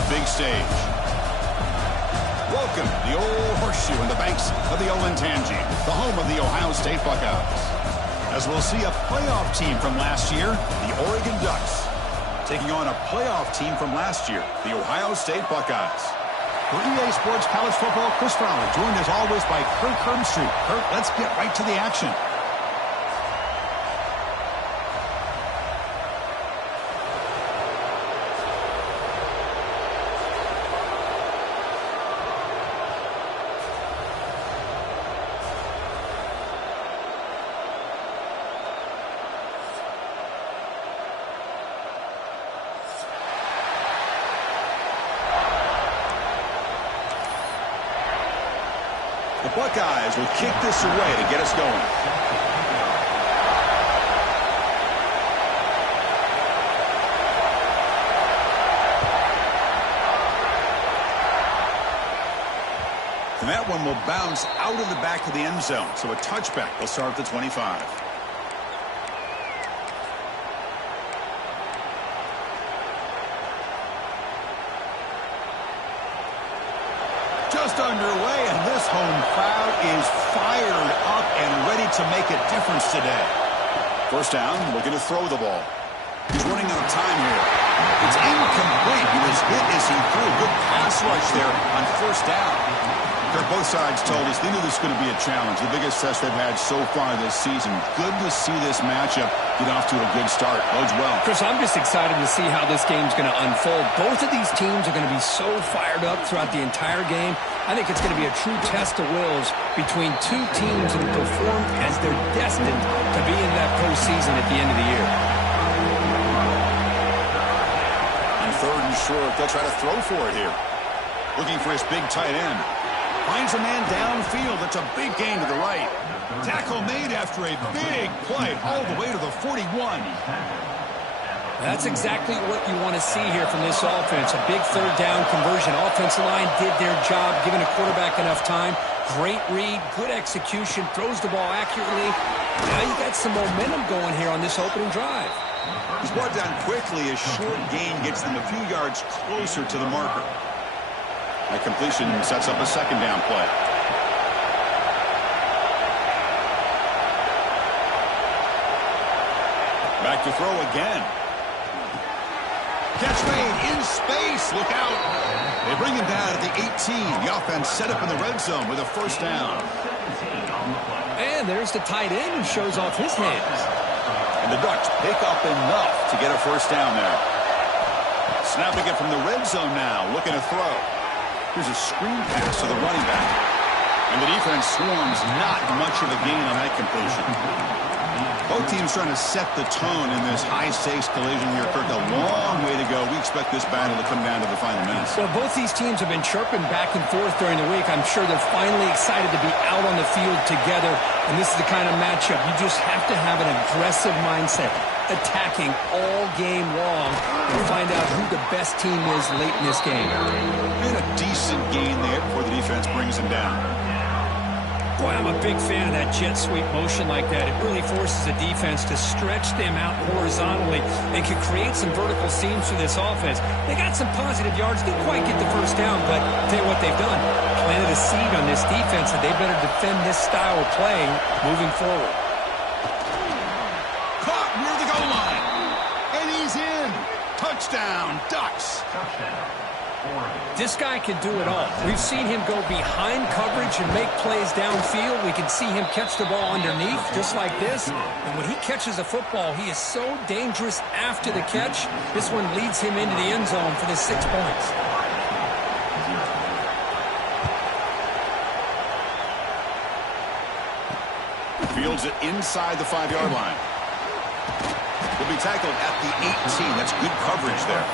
this big stage. Welcome to the old horseshoe in the banks of the Olentangy, the home of the Ohio State Buckeyes. As we'll see a playoff team from last year, the Oregon Ducks, taking on a playoff team from last year, the Ohio State Buckeyes. For EA Sports College Football, Chris Fowler, joined as always by Kirk Herbstreit. Kirk, let's get right to the action. The Buckeyes will kick this away to get us going. And that one will bounce out of the back of the end zone. So a touchback will start at the 25. Just underway, and this home crowd is fired up and ready to make a difference today. First down, looking to throw the ball. He's running out of time here. It's incomplete. He was hit as he threw. Good pass rush there on first down. Both sides told us they knew this was going to be a challenge, the biggest test they've had so far this season. Good to see this matchup get off to a good start. Bodes well. Chris, I'm just excited to see how this game's going to unfold. Both of these teams are going to be so fired up throughout the entire game. I think it's going to be a true test of wills between two teams that perform as they're destined to be in that postseason at the end of the year. On third and short, they'll try to throw for it here. Looking for his big tight end. Finds a man downfield. That's a big gain to the right. Tackle made after a big play all the way to the 41. That's exactly what you want to see here from this offense. A big third down conversion. Offensive line did their job, giving a quarterback enough time. Great read, good execution, throws the ball accurately. Now you got some momentum going here on this opening drive. He's brought down quickly. A short gain gets them a few yards closer to the marker. That completion sets up a second down play. Back to throw again. Catch made in space. Look out. They bring him down at the 18. The offense set up in the red zone with a first down. And there's the tight end who shows off his hands. And the Ducks pick up enough to get a first down there. Snapping it from the red zone now. Looking to throw. Here's a screen pass to the running back. And the defense swarms, not much of a gain on that completion. Both teams trying to set the tone in this high-stakes collision here. Kirk, a long way to go. We expect this battle to come down to the final minutes. Well, both these teams have been chirping back and forth during the week. I'm sure they're finally excited to be out on the field together. And this is the kind of matchup you just have to have an aggressive mindset, attacking all game long and find out who the best team is late in this game. And a decent gain there before the defense brings him down. Boy, I'm a big fan of that jet sweep motion like that. It really forces the defense to stretch them out horizontally and can create some vertical seams for this offense. They got some positive yards. Didn't quite get the first down, but I'll tell you what they've done. Planted a seed on this defense that they better defend this style of play moving forward. Caught near the goal line. And he's in. Touchdown, Ducks. This guy can do it all. We've seen him go behind coverage and make plays downfield. We can see him catch the ball underneath just like this. And when he catches a football, he is so dangerous after the catch. This one leads him into the end zone for the 6 points. Fields it inside the 5-yard line. Will be tackled at the 18. That's good coverage there.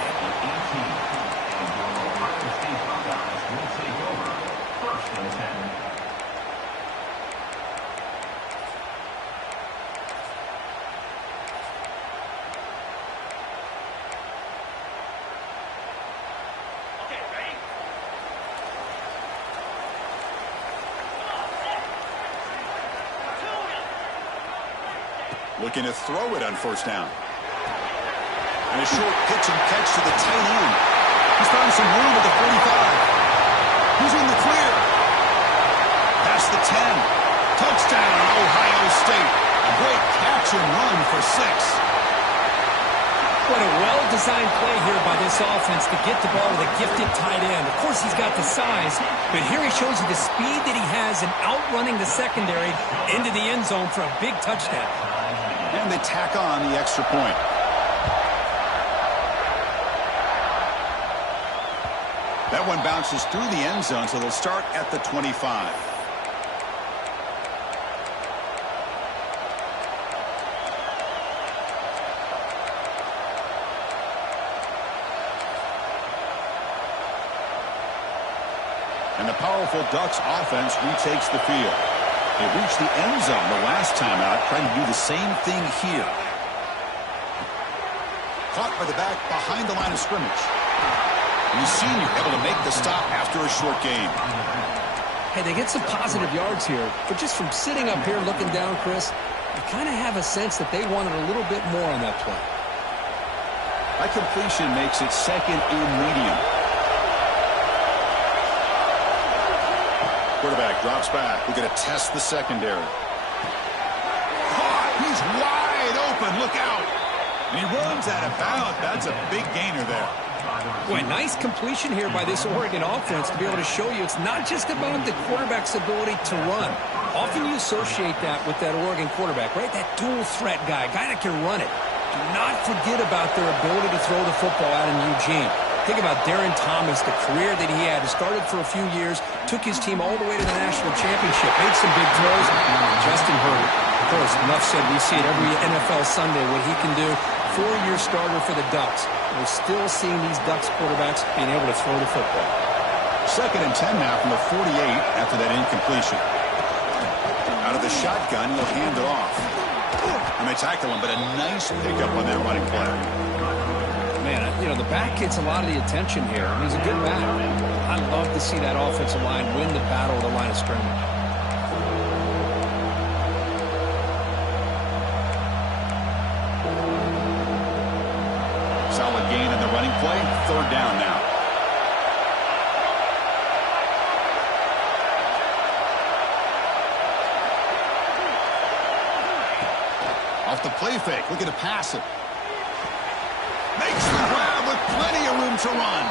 Looking to throw it on first down. And a short pitch and catch to the tight end. He's found some room at the 45. He's in the clear. Past the 10. Touchdown, Ohio State. A great catch and run for 6. What a well-designed play here by this offense to get the ball to the gifted tight end. Of course, he's got the size, but here he shows you the speed that he has in outrunning the secondary into the end zone for a big touchdown. And they tack on the extra point. That one bounces through the end zone, so they'll start at the 25. And the powerful Ducks offense retakes the field. They reached the end zone the last time out, trying to do the same thing here. Caught by the back behind the line of scrimmage. And the senior able to make the stop after a short gain. Hey, they get some positive yards here, but just from sitting up here looking down, Chris, you kind of have a sense that they wanted a little bit more on that play. That completion makes it second and medium. Quarterback drops back. We're going to test the secondary. Caught. He's wide open. Look out. And he runs out of bounds. That's a big gainer there. Boy, nice completion here by this Oregon offense to be able to show you it's not just about the quarterback's ability to run. Often you associate that with that Oregon quarterback, right? That dual threat guy that can run it. Do not forget about their ability to throw the football out in Eugene. Think about Darren Thomas, the career that he had. He started for a few years, took his team all the way to the national championship, made some big throws. Justin Herbert, of course, enough said. We see it every NFL Sunday, what he can do. 4-year starter for the Ducks. We're still seeing these Ducks quarterbacks being able to throw the football. Second and 10 now from the 48 after that incompletion. Out of the shotgun, he'll hand it off. And they tackle him, but a nice pickup on that running play. Man, the back gets a lot of the attention here. He's a good back. I love to see that offensive line win the battle of the line of scrimmage. Solid gain in the running play. Third down now. Off the play fake. Looking to pass it. Makes the grab with plenty of room to run.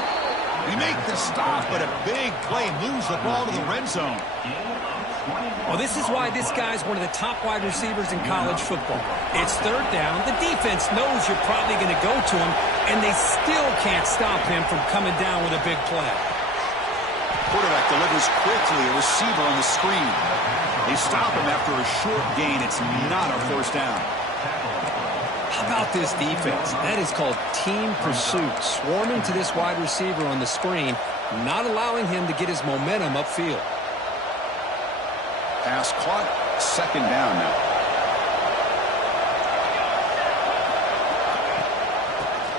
We make the stop, but a big play moves the ball to the red zone. Well, this is why this guy's one of the top wide receivers in college football. It's third down. The defense knows you're probably going to go to him, and they still can't stop him from coming down with a big play. Quarterback delivers quickly, a receiver on the screen. They stop him after a short gain. It's not a first down. How about this defense? That is called team pursuit. Swarming to this wide receiver on the screen, not allowing him to get his momentum upfield. Pass caught. Second down now.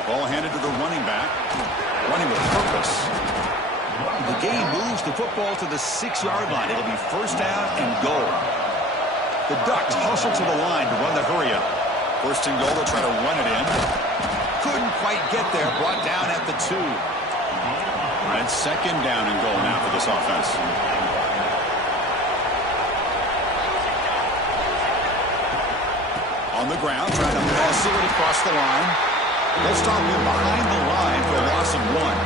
Ball handed to the running back. Running with purpose. The game moves the football to the 6-yard line. It'll be first down and goal. The Ducks hustle to the line to run the hurry-up. First and goal, they'll try to run it in. Couldn't quite get there. Brought down at the 2. And second down and goal now for this offense. On the ground, trying to muscle it across the line. They'll stop him behind the line for a loss of 1.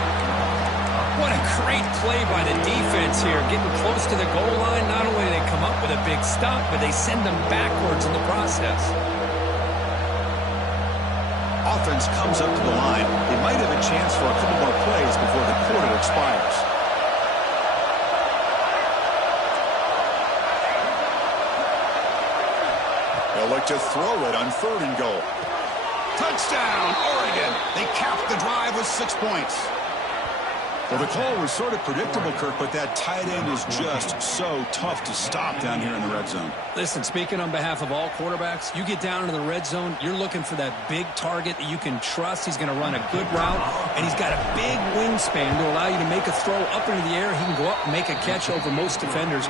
What a great play by the defense here. Getting close to the goal line, not only do they come up with a big stop, but they send them backwards in the process. Offense comes up to the line. They might have a chance for a couple more plays before the quarter expires. They'll look to throw it on third and goal. Touchdown, Oregon. They capped the drive with 6 points. Well, the call was sort of predictable, Kirk, but that tight end is just so tough to stop down here in the red zone. Listen, speaking on behalf of all quarterbacks, you get down into the red zone, you're looking for that big target that you can trust. He's going to run a good route, and he's got a big wingspan to allow you to make a throw up into the air. He can go up and make a catch over most defenders.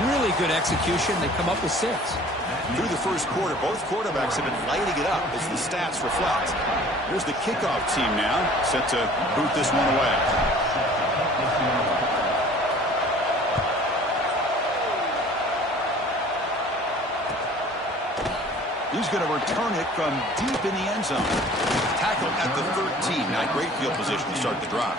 Really good execution. They come up with 6. Through the first quarter, both quarterbacks have been lighting it up as the stats reflect. Here's the kickoff team now, set to boot this one away. He's going to return it from deep in the end zone. Tackle at the 13. Not great field position to start the drive.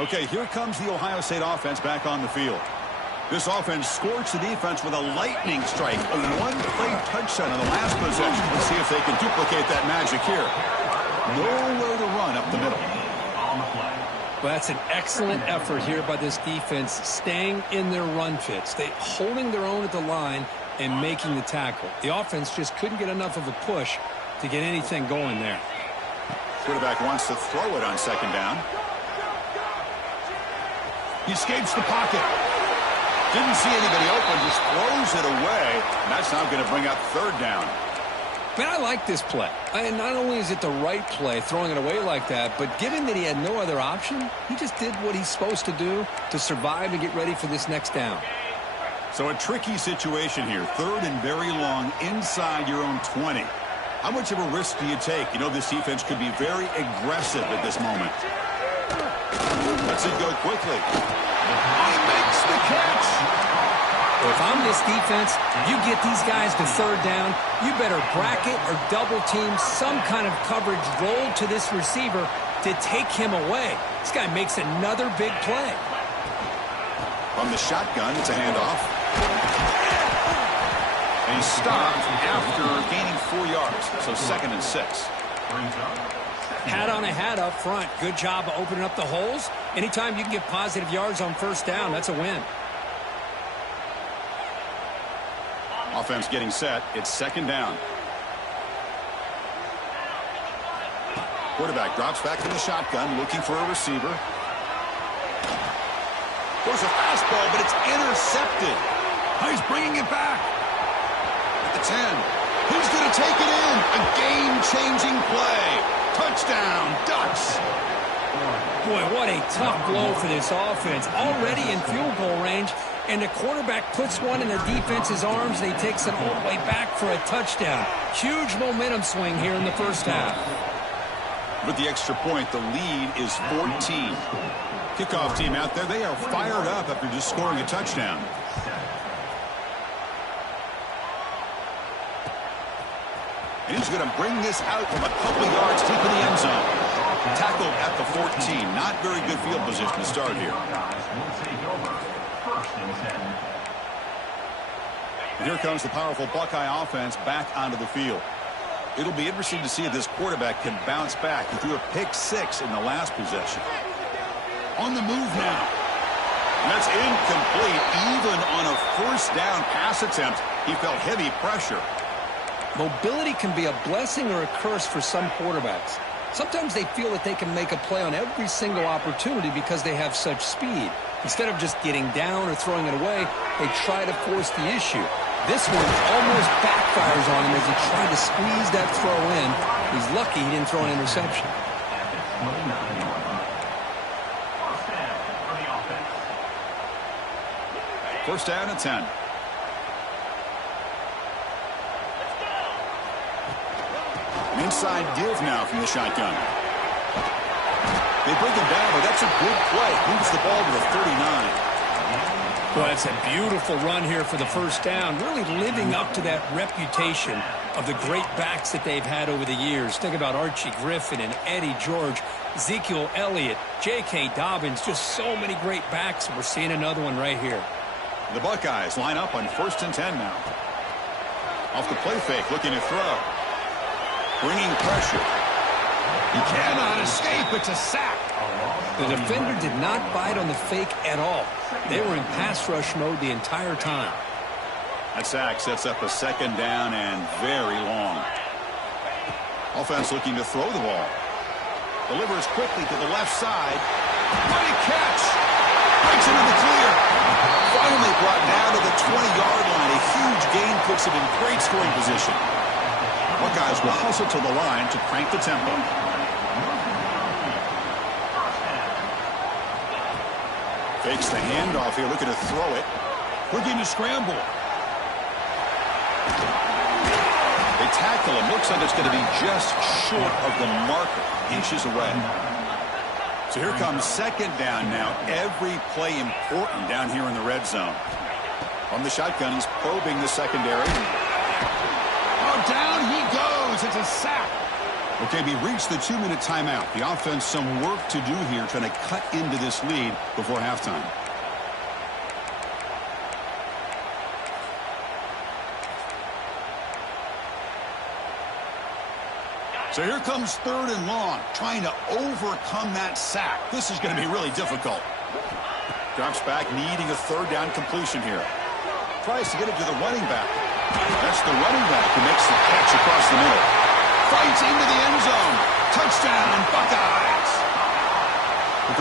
Okay, here comes the Ohio State offense back on the field. This offense scorched the defense with a lightning strike, a one-play touchdown on the last possession. Let's see if they can duplicate that magic here. Nowhere to run up the middle. Well, that's an excellent effort here by this defense, staying in their run fits. They holding their own at the line and making the tackle. The offense just couldn't get enough of a push to get anything going there. Quarterback wants to throw it on second down. He escapes the pocket. Didn't see anybody open, just throws it away. And that's now going to bring up third down. But I like this play. And not only is it the right play, throwing it away like that, but given that he had no other option, he just did what he's supposed to do to survive and get ready for this next down. So a tricky situation here. Third and very long inside your own 20. How much of a risk do you take? You know this defense could be very aggressive at this moment. Lets it go quickly. He makes the catch. Well, if I'm this defense, you get these guys to third down, you better bracket or double team some kind of coverage roll to this receiver to take him away. This guy makes another big play. From the shotgun, it's a handoff. And he stopped after gaining 4 yards. So 2nd and 6. Hat on a hat up front. Good job of opening up the holes. Anytime you can get positive yards on first down, that's a win. Offense getting set. It's 2nd down. Quarterback drops back in the shotgun, looking for a receiver. There's a fastball, but it's intercepted. He's bringing it back. At the 10. He's going to take it in. A game-changing play. Touchdown, Ducks. Boy, what a tough blow for this offense. Already in field goal range, and the quarterback puts one in the defense's arms, and he takes it all the way back for a touchdown. Huge momentum swing here in the first half. With the extra point, the lead is 14. Kickoff team out there, they are fired up after just scoring a touchdown. And he's going to bring this out from a couple of yards deep in the end zone. Tackled at the 14. Not very good field position to start here. And here comes the powerful Buckeye offense back onto the field. It'll be interesting to see if this quarterback can bounce back. He threw a pick 6 in the last possession. On the move now. And that's incomplete. Even on a first down pass attempt, he felt heavy pressure. Mobility can be a blessing or a curse for some quarterbacks. Sometimes they feel that they can make a play on every single opportunity because they have such speed. Instead of just getting down or throwing it away, they try to force the issue. This one almost backfires on him as he tried to squeeze that throw in. He's lucky he didn't throw an interception. First down at 10. An inside give now from the shotgun. They bring him down, but that's a good play. Moves the ball to the 39. Well, it's a beautiful run here for the first down, really living up to that reputation of the great backs that they've had over the years. Think about Archie Griffin and Eddie George, Ezekiel Elliott, J.K. Dobbins, just so many great backs, and we're seeing another one right here. The Buckeyes line up on 1st and 10 now. Off the play fake, looking to throw. Bringing pressure. He cannot escape. It's a sack. The defender did not bite on the fake at all. They were in pass rush mode the entire time. That sack sets up a 2nd down and very long. Offense looking to throw the ball. Delivers quickly to the left side. Mighty catch. Breaks into the clear. Finally brought down to the 20-yard line. A huge gain puts him in great scoring position. Buckeyes will hustle to the line to crank the tempo. Fakes the handoff here, looking to throw it. Looking to scramble. They tackle him. Looks like it's going to be just short of the marker. Inches away. So here comes second down now. Every play important down here in the red zone. On the shotgun, he's probing the secondary. Oh, down he goes. It's a sack. Okay, we reached the 2-minute timeout. The offense some work to do here, trying to cut into this lead before halftime. So here comes 3rd and long, trying to overcome that sack. This is going to be really difficult. Drops back, needing a 3rd down completion here. Tries to get it to the running back. That's the running back who makes the catch across the middle. Fights into the end zone. Touchdown, Buckeyes.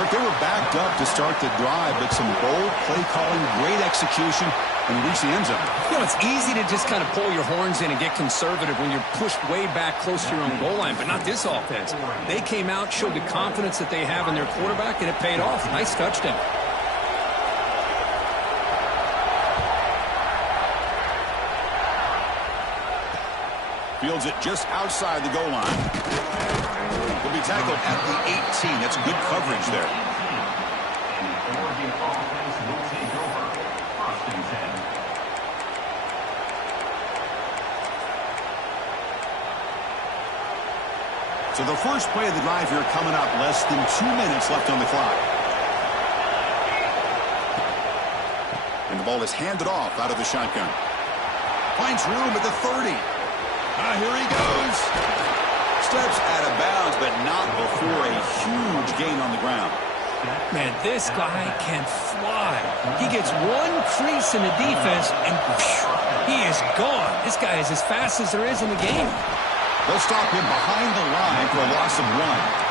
They were backed up to start the drive, but some bold play calling, great execution, and reach the end zone. You know, it's easy to just kind of pull your horns in and get conservative when you're pushed way back close to your own goal line, but not this offense. They came out, showed the confidence that they have in their quarterback, and it paid off. Nice touchdown. Fields it just outside the goal line. Will be tackled at the 18. That's good coverage there. So the first play of the drive here coming up, less than 2 minutes left on the clock. And the ball is handed off out of the shotgun. Finds room at the 30. Here he goes. Steps out of bounds, but not before a huge gain on the ground. Man, this guy can fly. He gets one crease in the defense, and he is gone. This guy is as fast as there is in the game. They'll stop him behind the line for a loss of 1.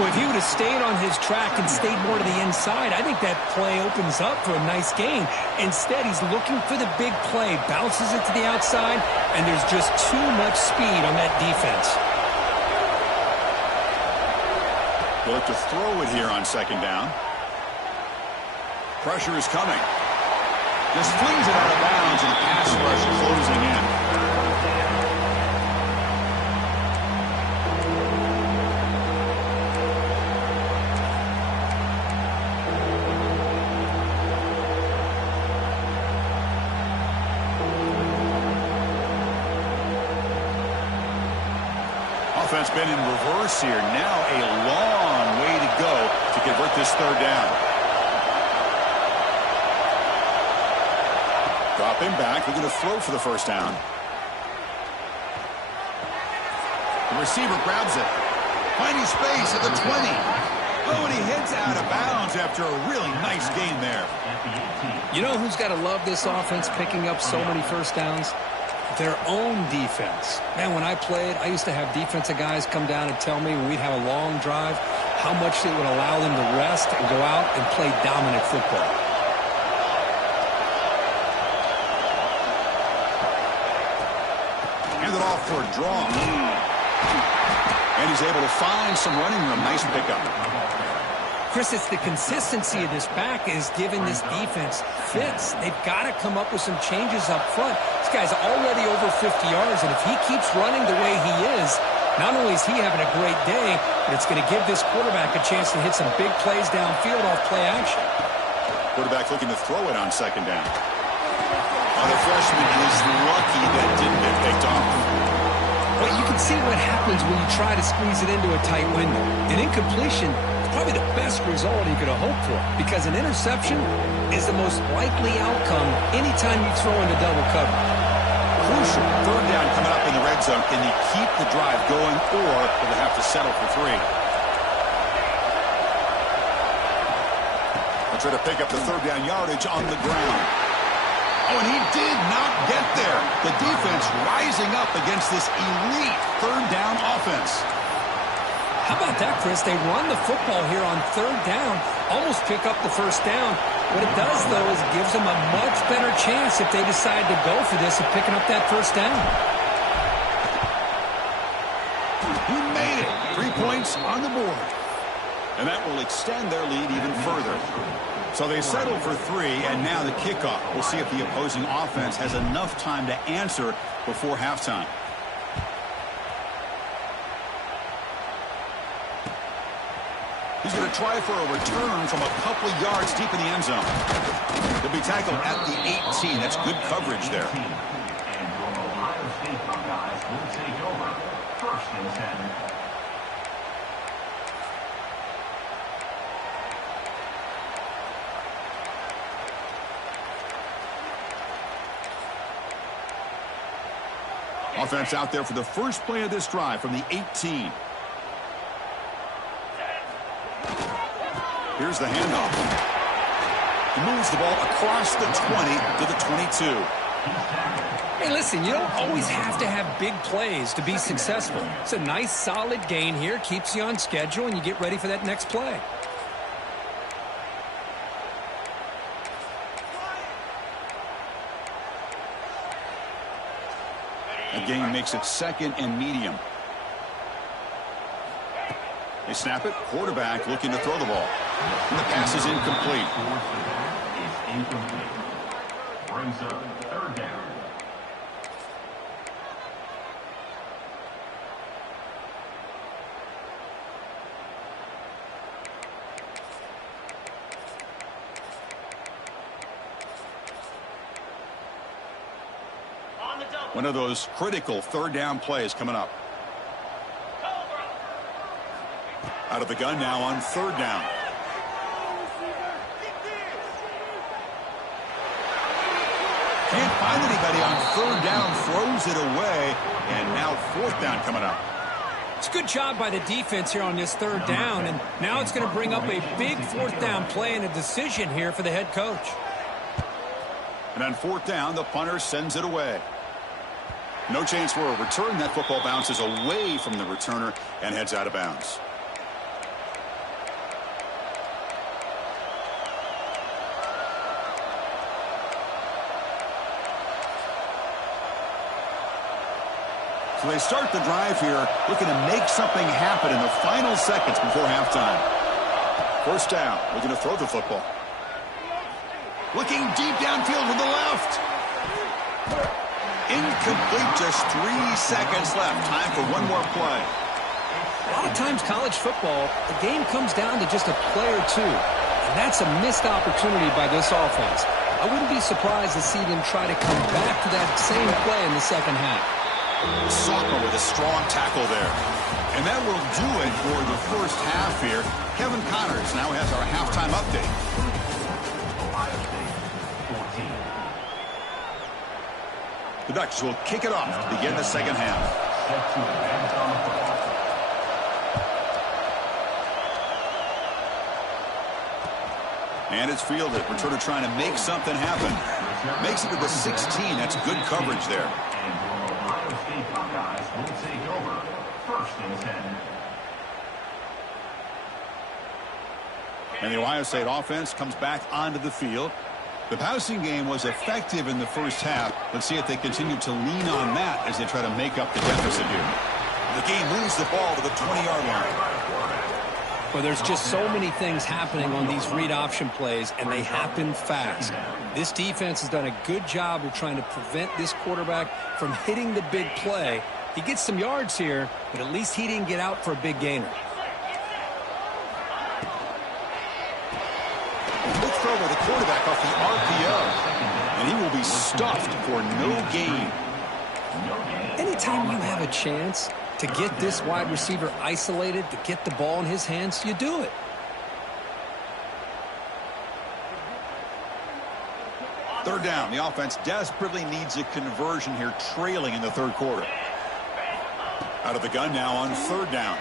Well, if he would have stayed on his track and stayed more to the inside, I think that play opens up for a nice gain. Instead, he's looking for the big play, bounces it to the outside, and there's just too much speed on that defense. They'll look to throw it here on 2nd down. Pressure is coming. Just flings it out of bounds, and the pass rush closing in. Offense been in reverse here. Now a long way to go to convert this 3rd down. Drop him back. They're going to throw for the 1st down. The receiver grabs it. Finding space at the 20. Oh, and he heads out of bounds after a really nice gain there. You know who's got to love this offense picking up so many 1st downs? Their own defense. Man, when I played, I used to have defensive guys come down and tell me when we'd have a long drive how much it would allow them to rest and go out and play dominant football. Hand it off for a draw. And he's able to find some running room. Nice pickup. Chris, it's the consistency of this back is giving this defense fits. They've got to come up with some changes up front. This guy's already over 50 yards, and if he keeps running the way he is, not only is he having a great day, but it's going to give this quarterback a chance to hit some big plays downfield off play action. Quarterback looking to throw it on 2nd down. Oh, the freshman is lucky that didn't get picked off. Well, you can see what happens when you try to squeeze it into a tight window. An incompletion is probably the best result you could have hoped for, because an interception is the most likely outcome anytime you throw into double cover. Crucial 3rd down coming up in the red zone. Can you keep the drive going, or will they have to settle for 3? They'll try to pick up the 3rd down yardage on the ground. Oh, and he did not get there. The defense rising up against this elite 3rd down offense. How about that, Chris? They run the football here on third down, almost pick up the first down. What it does, though, is it gives them a much better chance if they decide to go for this of picking up that first down. He made it. 3 points on the board. And that will extend their lead even further. So they settled for 3, and now the kickoff. We'll see if the opposing offense has enough time to answer before halftime. He's going to try for a return from a couple of yards deep in the end zone. He'll be tackled at the 18. That's good coverage there. And your Ohio State Buckeyes will take over 1st and 10. Offense out there for the first play of this drive from the 18. Here's the handoff. He moves the ball across the 20 to the 22. Hey, listen, you don't always have to have big plays to be successful. It's a nice, solid gain here, keeps you on schedule, and you get ready for that next play. The game makes it 2nd and medium. They snap it. Quarterback looking to throw the ball. And the pass is incomplete. It's incomplete. Brings up 3rd down. One of those critical 3rd down plays coming up. Out of the gun now on 3rd down. Can't find anybody on 3rd down, throws it away, and now 4th down coming up. It's a good job by the defense here on this 3rd down, and now it's going to bring up a big 4th down play and a decision here for the head coach. And on 4th down, the punter sends it away. No chance for a return. That football bounces away from the returner and heads out of bounds. So they start the drive here, looking to make something happen in the final seconds before halftime. 1st down, looking to throw the football. Looking deep downfield to the left. Incomplete, just 3 seconds left. Time for one more play. A lot of times college football, the game comes down to just a play or two. And that's a missed opportunity by this offense. I wouldn't be surprised to see them try to come back to that same play in the second half. Sockma with a strong tackle there. And that will do it for the first half here. Kevin Connors now has our halftime update. Ohio State 14. The Ducks will kick it off to begin the second half. Set to advance on the football. And it's fielded. Returner trying to make something happen. Makes it to the 16. That's good coverage there. And your Ohio State Buckeyes will take over 1st and 10. And the Ohio State offense comes back onto the field. The passing game was effective in the first half. Let's see if they continue to lean on that as they try to make up the deficit here. The game moves the ball to the 20-yard line. Well, there's just so many things happening on these read option plays, and they happen fast. This defense has done a good job of trying to prevent this quarterback from hitting the big play. He gets some yards here, but at least he didn't get out for a big gainer. Good throw by the quarterback off the RPO. And he will be stuffed for no gain. Anytime you have a chance to get this wide receiver isolated, to get the ball in his hands, you do it. Third down. The offense desperately needs a conversion here, trailing in the third quarter. Out of the gun now on 3rd down.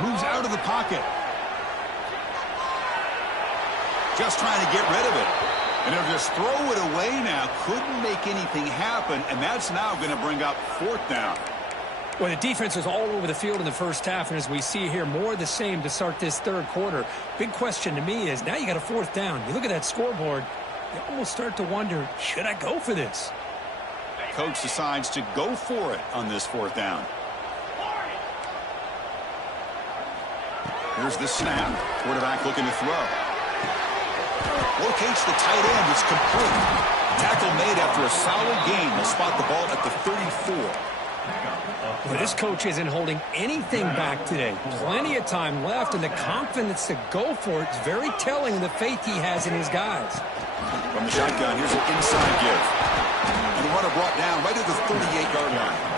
Moves out of the pocket. Just trying to get rid of it. And they'll just throw it away now. Couldn't make anything happen, and that's now going to bring up 4th down. Well, the defense was all over the field in the first half, and as we see here, more of the same to start this third quarter. Big question to me is, now you got a fourth down. You look at that scoreboard, you almost start to wonder, should I go for this? Coach decides to go for it on this fourth down. Here's the snap. Quarterback looking to throw. Locates the tight end. It's complete. Tackle made after a solid gain. They'll spot the ball at the 34. Well, this coach isn't holding anything back today. Plenty of time left, and the confidence to go for it is very telling of the faith he has in his guys. From the shotgun, here's an inside give. And the runner brought down right at the 38-yard line.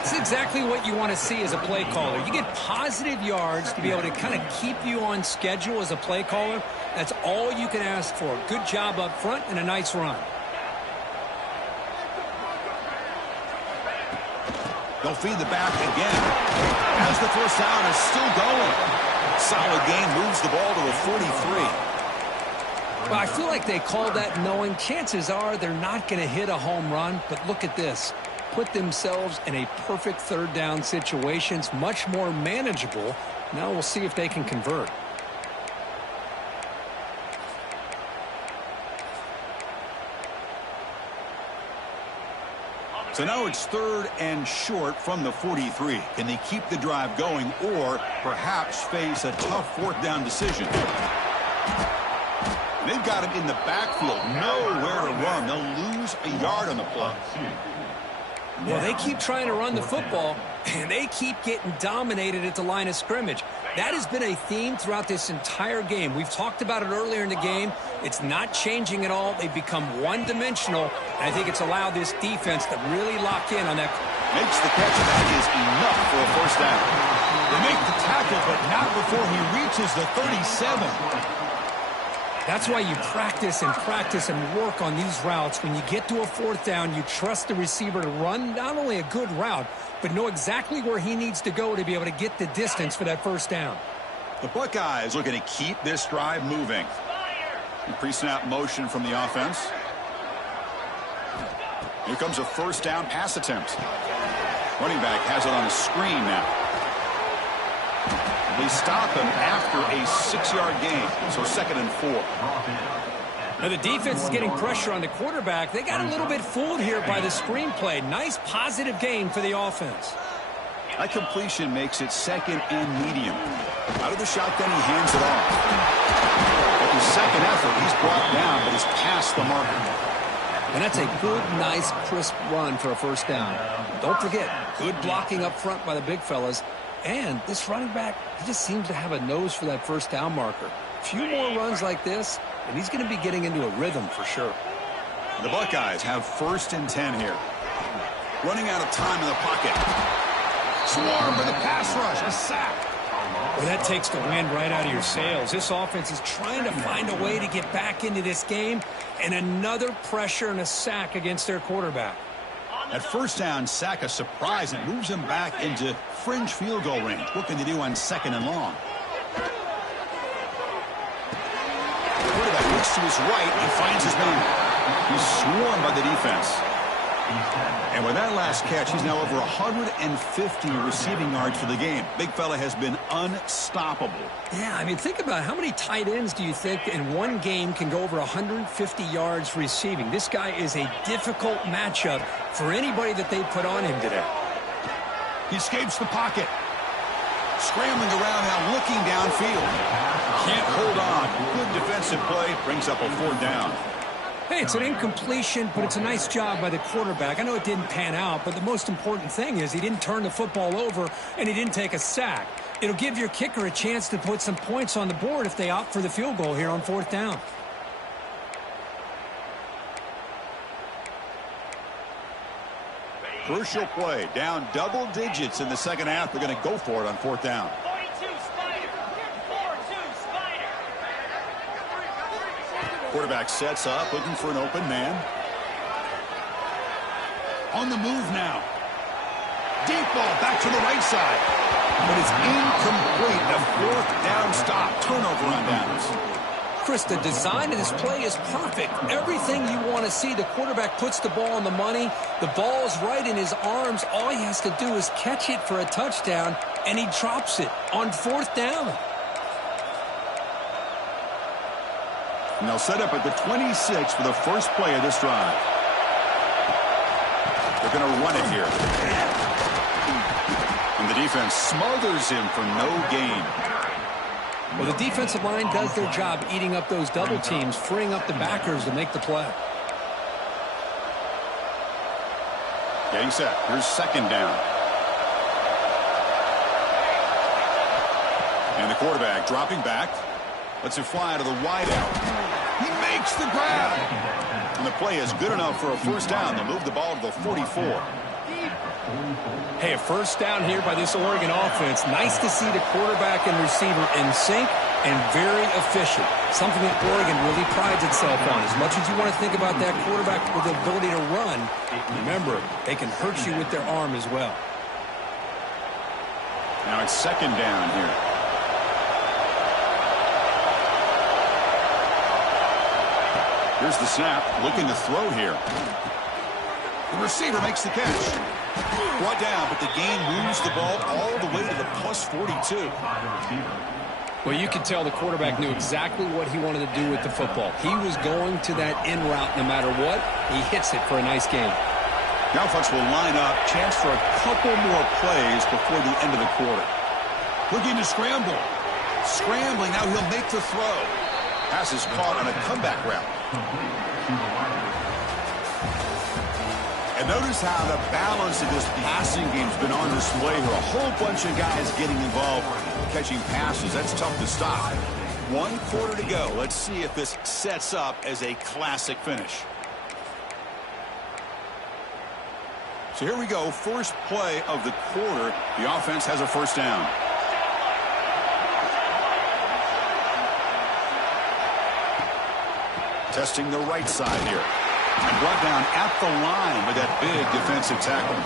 It's exactly what you want to see as a play caller. You get positive yards to be able to kind of keep you on schedule as a play caller. That's all you can ask for. Good job up front and a nice run. They'll feed the back again. As the first down is still going. Solid gain, moves the ball to the 43. Well, I feel like they called that knowing chances are they're not going to hit a home run. But look at this. Put themselves in a perfect third down situation. It's much more manageable. Now we'll see if they can convert. So now it's third and short from the 43. Can they keep the drive going or perhaps face a tough fourth down decision? They've got him in the backfield. Nowhere to run. They'll lose a yard on the play. Well, they keep trying to run the football, and they keep getting dominated at the line of scrimmage. That has been a theme throughout this entire game. We've talked about it earlier in the game. It's not changing at all. They've become one-dimensional, and I think it's allowed this defense to really lock in on that. Makes the catch, and that is enough for a first down. They make the tackle, but not before he reaches the 37. That's why you practice and work on these routes. When you get to a fourth down, you trust the receiver to run not only a good route, but know exactly where he needs to go to be able to get the distance for that first down. The Buckeyes looking to keep this drive moving. Pre-snap motion from the offense. Here comes a first down pass attempt. Running back has it on a screen now. They stop him after a 6-yard gain, so 2nd and 4. Now the defense is getting pressure on the quarterback. They got a little bit fooled here by the screenplay. Nice positive gain for the offense. That completion makes it 2nd and medium. Out of the shotgun, he hands it off. At his second effort, he's brought down, but he's past the marker. And that's a good, nice, crisp run for a first down. Don't forget, good blocking up front by the big fellas. And this running back, he just seems to have a nose for that first down marker. A few more runs like this, and he's going to be getting into a rhythm for sure. The Buckeyes have 1st and 10 here. Running out of time in the pocket. Swarm with a pass rush, a sack. Well, that takes the wind right out of your sails. This offense is trying to find a way to get back into this game, and another pressure and a sack against their quarterback. At first down, sack a surprise and moves him back into fringe field goal range. What can they do on 2nd and long? The quarterback looks to his right and finds his man. He's swarmed by the defense. And with that last catch, he's now over 150 receiving yards for the game. Big fella has been unstoppable. Yeah, I mean, think about how many tight ends do you think in one game can go over 150 yards receiving? This guy is a difficult matchup for anybody that they put on him today. He escapes the pocket. Scrambling around now, looking downfield. Can't hold on. Good defensive play. Brings up a 4th down. Hey, it's an incompletion, but it's a nice job by the quarterback. I know it didn't pan out, but the most important thing is he didn't turn the football over and he didn't take a sack. It'll give your kicker a chance to put some points on the board if they opt for the field goal here on 4th down. Crucial play. Down double digits in the second half. They're going to go for it on 4th down. Quarterback sets up, looking for an open man. On the move now. Deep ball back to the right side. But it's incomplete. A 4th down stop. Turnover on downs. Chris, the design of this play is perfect. Everything you want to see. The quarterback puts the ball on the money. The ball's right in his arms. All he has to do is catch it for a touchdown, and he drops it on 4th down. And they'll set up at the 26 for the first play of this drive. They're going to run it here. And the defense smothers him for no gain. Well, the defensive line does their job eating up those double teams, freeing up the backers to make the play. Getting set. Here's 2nd down. And the quarterback dropping back. Lets it fly to the wideout. He makes the grab. And the play is good enough for a first down. They'll move the ball to the 44. Hey, a first down here by this Oregon offense. Nice to see the quarterback and receiver in sync and very efficient. Something that Oregon really prides itself on. As much as you want to think about that quarterback with the ability to run, remember, they can hurt you with their arm as well. Now it's 2nd down here. Here's the snap, looking to throw here. The receiver makes the catch. Brought down, but the gain moves the ball all the way to the plus 42. Well, you could tell the quarterback knew exactly what he wanted to do with the football. He was going to that in route no matter what. He hits it for a nice gain. Now Fox will line up. Chance for a couple more plays before the end of the quarter. Looking to scramble. Scrambling, now he'll make the throw. Pass is caught on a comeback route. And notice how the balance of this passing game's been on display here. A whole bunch of guys getting involved catching passes. That's tough to stop. 1 quarter to go. Let's see if this sets up as a classic finish. So here we go. First play of the quarter. The offense has a first down. Testing the right side here. And brought down at the line with that big defensive tackle.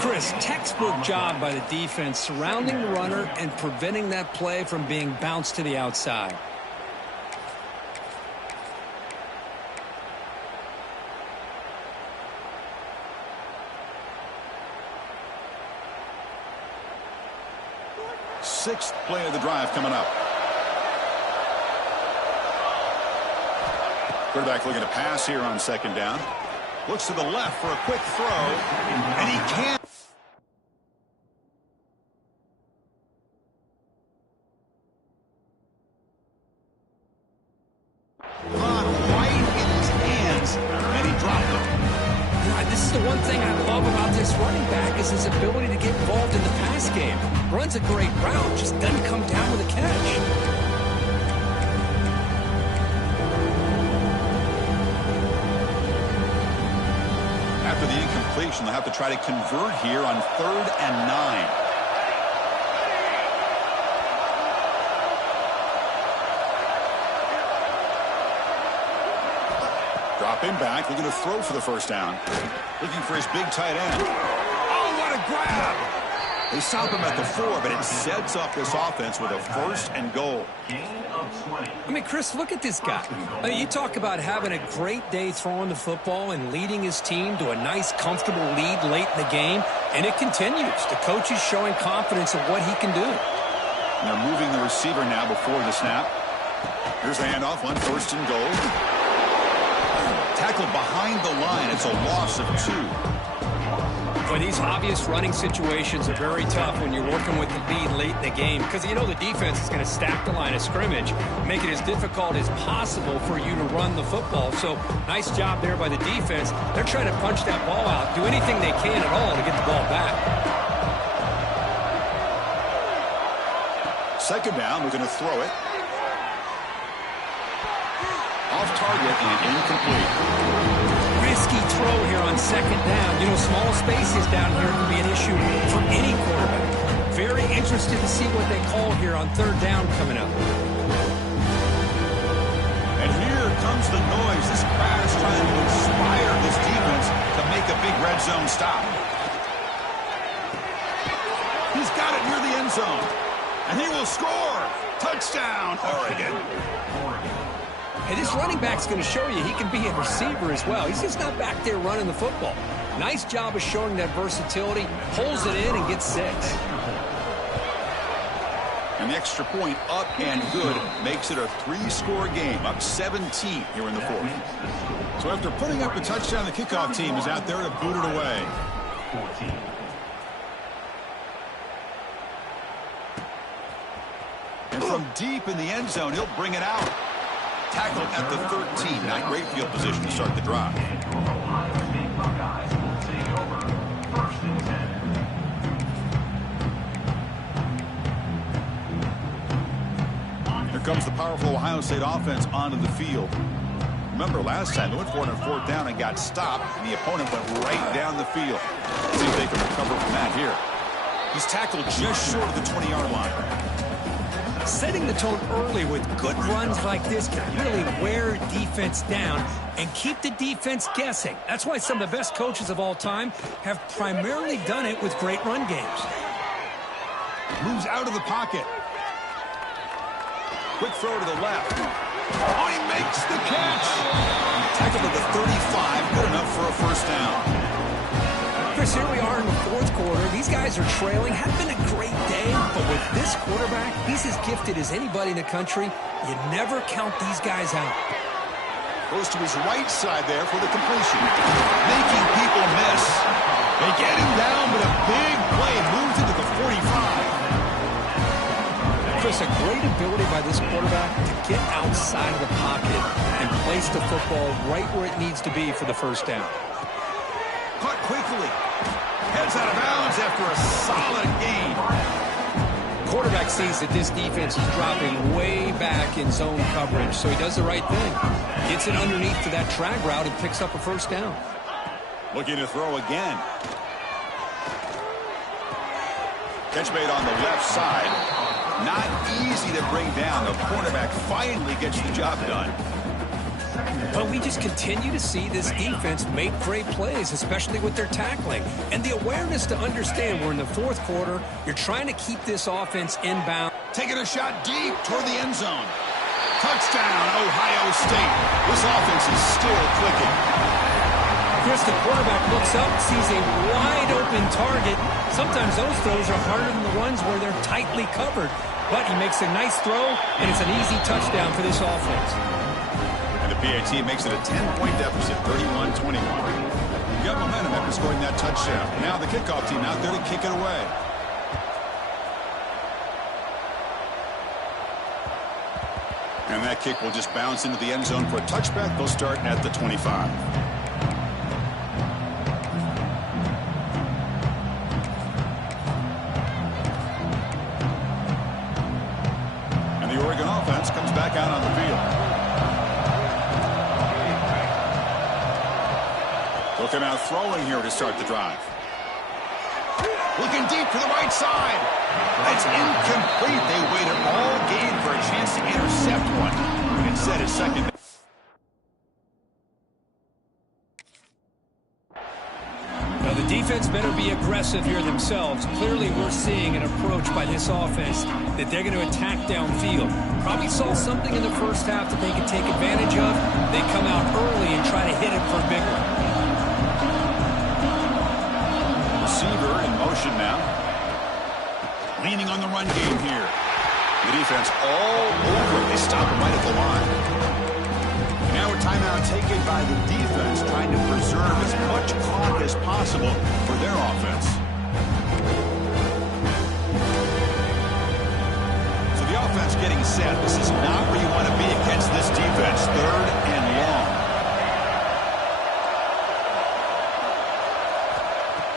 Chris, textbook job by the defense surrounding the runner and preventing that play from being bounced to the outside. Sixth play of the drive coming up. Quarterback looking to pass here on 2nd down. Looks to the left for a quick throw. And he can't. Right in his hands. And he dropped it. God, this is the one thing I love about this running back is his ability to get involved in the pass game. Runs a great route, just doesn't come down with a catch. After the incompletion, they'll have to try to convert here on 3rd and 9. Dropping back, looking to throw for the first down. Looking for his big tight end. Oh, what a grab! They stop him at the 4, but it sets up this offense with a 1st and goal. I mean, Chris, look at this guy. I mean, you talk about having a great day throwing the football and leading his team to a nice, comfortable lead late in the game, and it continues. The coach is showing confidence in what he can do. And they're moving the receiver now before the snap. Here's the handoff on 1st and goal. Tackled behind the line. It's a loss of 2. Boy, these obvious running situations are very tough when you're working with the lead late in the game because you know the defense is going to stack the line of scrimmage, make it as difficult as possible for you to run the football. So nice job there by the defense. They're trying to punch that ball out, do anything they can at all to get the ball back. 2nd down, we're going to throw it. Off target and incomplete. Risky throw here on 2nd down. You know, small spaces down here can be an issue for any quarterback. Very interested to see what they call here on 3rd down coming up. And here comes the noise. This crowd is trying to inspire this defense to make a big red zone stop. He's got it near the end zone. And he will score. Touchdown, Oregon. And this running back's going to show you he can be a receiver as well. He's just not back there running the football. Nice job of showing that versatility. Pulls it in and gets 6. And the extra point up and good makes it a 3-score game, up 17 here in the 4th. So after putting up a touchdown, the kickoff team is out there to boot it away. 14. And from deep in the end zone, he'll bring it out. Tackled at the 13. Not great field position to start the drive. Ohio State Buckeyes will take over. 1st and 10. Here comes the powerful Ohio State offense onto the field. Remember, last time they went for it on 4th down and got stopped, and the opponent went right down the field. See if they can recover from that here. He's tackled just short of the 20-yard line. Setting the tone early with good runs like this can really wear defense down and keep the defense guessing. That's why some of the best coaches of all time have primarily done it with great run games. Moves out of the pocket. Quick throw to the left. Oh, he makes the catch. Tackled at the 35. Good enough for a 1st down. Chris, here we are in the 4th quarter. These guys are trailing. Had been a great day, but with this quarterback, he's as gifted as anybody in the country. You never count these guys out. Goes to his right side there for the completion. Making people miss. They get him down, but a big play moves into the 45. Chris, a great ability by this quarterback to get outside of the pocket and place the football right where it needs to be for the 1st down. Caught quickly. Heads out of bounds after a solid gain. Quarterback sees that this defense is dropping way back in zone coverage, so he does the right thing. Gets it underneath to that drag route and picks up a 1st down. Looking to throw again. Catch made on the left side. Not easy to bring down. The cornerback finally gets the job done. But we just continue to see this defense make great plays, especially with their tackling. And the awareness to understand we're in the 4th quarter, you're trying to keep this offense inbound. Taking a shot deep toward the end zone. Touchdown, Ohio State. This offense is still clicking. Chris, the quarterback looks up, sees a wide-open target. Sometimes those throws are harder than the ones where they're tightly covered. But he makes a nice throw, and it's an easy touchdown for this offense. PAT makes it a 10-point deficit, 31-21. You got momentum after scoring that touchdown. Now the kickoff team out there to kick it away. And that kick will just bounce into the end zone for a touchback. They'll start at the 25. And the Oregon offense comes back out on the field. Looking out throwing here to start the drive. Looking deep to the right side. That's incomplete. They waited all game for a chance to intercept one. Instead, his second. Now, the defense better be aggressive here themselves. Clearly, we're seeing an approach by this offense that they're going to attack downfield. Probably saw something in the 1st half that they could take advantage of. They come out early and try to hit it for a big one. Receiver in motion now. Leaning on the run game here. The defense all over it. They stop him right at the line. And now a timeout taken by the defense, trying to preserve as much clock as possible for their offense. So the offense getting set. This is not where you want to be against this defense. 3rd and long.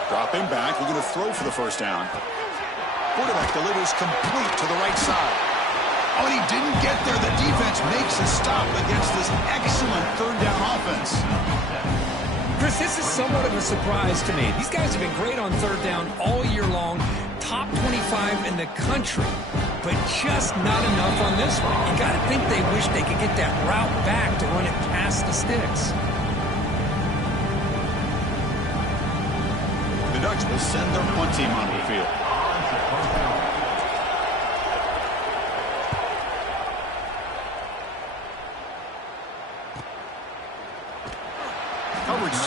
Dropping back, looking to throw for the 1st down. Quarterback delivers complete to the right side. Oh, and he didn't get there. The defense makes a stop against this excellent 3rd down offense. Chris, this is somewhat of a surprise to me. These guys have been great on 3rd down all year long. Top 25 in the country, but just not enough on this one. You got to think they wish they could get that route back to run it past the sticks. The Ducks will send their punt team onto the field.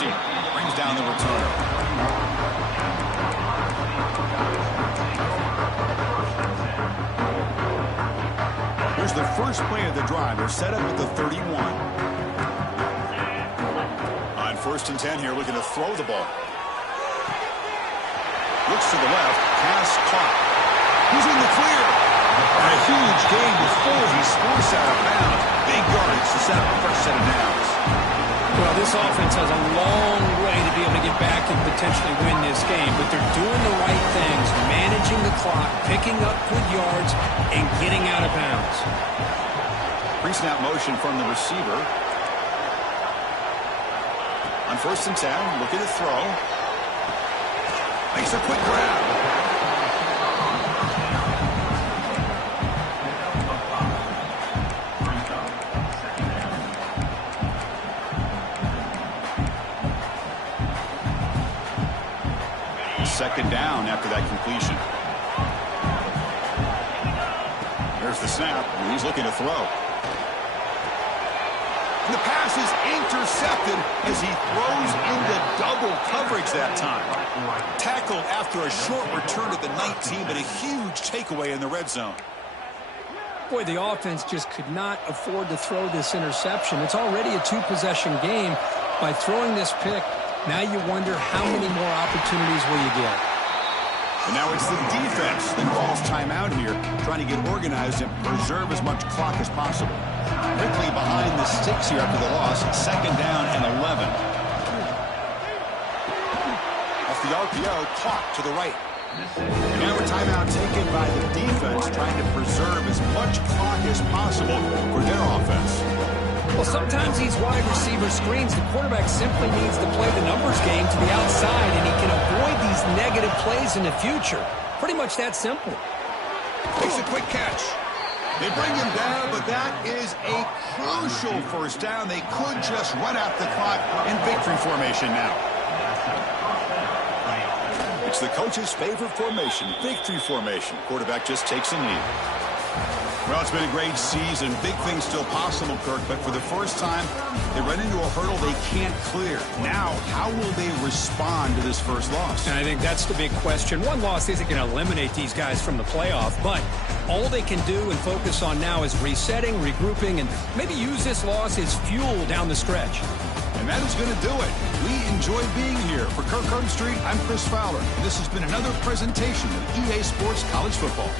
seat. Brings down the returner. Here's the first play of the drive. They're set up at the 31. On 1st and 10 here, looking to throw the ball. Looks to the left. Pass caught. He's in the clear. And a huge gain before he's forced out of bounds. Big yardage to set up the first set of downs. Well, this offense has a long way to be able to get back and potentially win this game, but they're doing the right things, managing the clock, picking up good yards, and getting out of bounds. Pre-snap motion from the receiver. On 1st and 10, looking to throw. Makes a quick grab. Second down after that completion. There's the snap, and he's looking to throw. And the pass is intercepted as he throws into double coverage that time. Tackled after a short return to the 19, but a huge takeaway in the red zone. Boy, the offense just could not afford to throw this interception. It's already a two-possession game. By throwing this pick, now you wonder how many more opportunities will you get. And now it's the defense that calls timeout here, trying to get organized and preserve as much clock as possible. Quickly behind the sticks here after the loss, 2nd down and 11. Off the RPO, clock to the right. And now a timeout taken by the defense, trying to preserve as much clock as possible for their offense. Well, sometimes these wide receiver screens, the quarterback simply needs to play the numbers game to the outside, and he can avoid these negative plays in the future. Pretty much that simple. Makes a quick catch. They bring him down, but that is a crucial first down. They could just run out the clock in victory formation now. It's the coach's favorite formation, victory formation. Quarterback just takes a knee. Well, it's been a great season. Big things still possible, Kirk, but for the first time, they run into a hurdle they can't clear. Now, how will they respond to this first loss? And I think that's the big question. One loss isn't going to eliminate these guys from the playoff, but all they can do and focus on now is resetting, regrouping, and maybe use this loss as fuel down the stretch. And that is going to do it. We enjoyed being here. For Kirk Herbstreit, I'm Chris Fowler. This has been another presentation of EA Sports College Football.